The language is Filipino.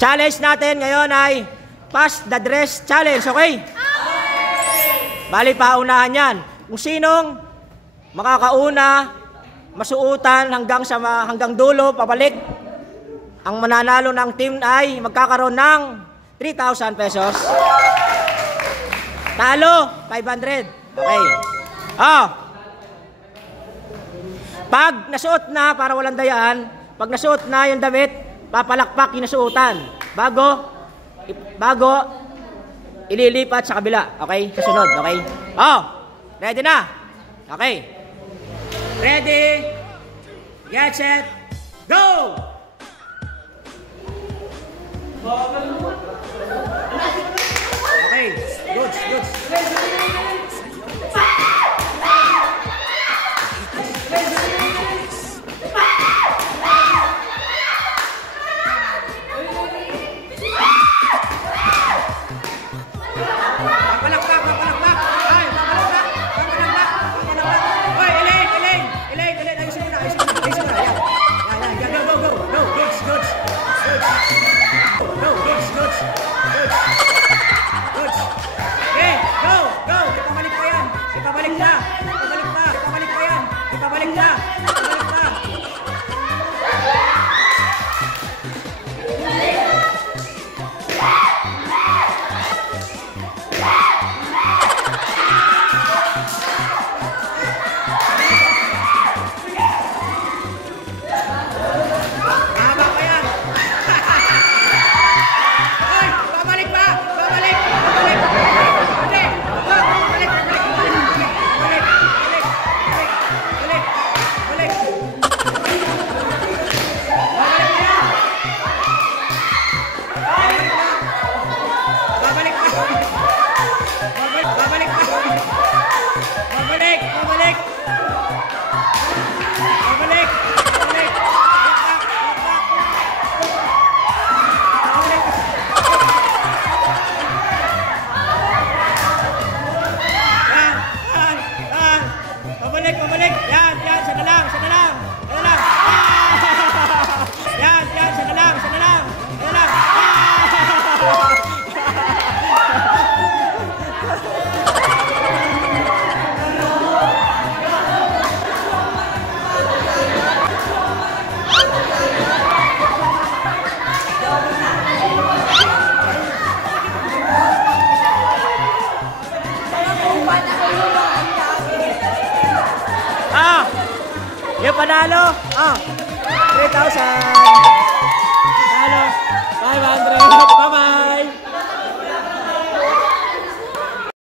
Challenge natin ngayon ay Pass the Dress Challenge, okay? Bali, paunahan yan. Kung sinong makakauna, masuutan hanggang dulo, pabalik, ang mananalo ng team ay magkakaroon ng 3,000 pesos. Talo, 500. Okay. Pag nasuot na, para walang dayaan, pag nasuot na yung damit, papalakpak yung nasuotan. Bago ililipat sa kabila. Okay? Kasunod. Okay? Ready na? Okay. Ready? Get set. Go! Okay. Goods. Ipabalik na. Pabalik. Yan, sana lang. Yan, sana lang. Yung panalo, 3,000.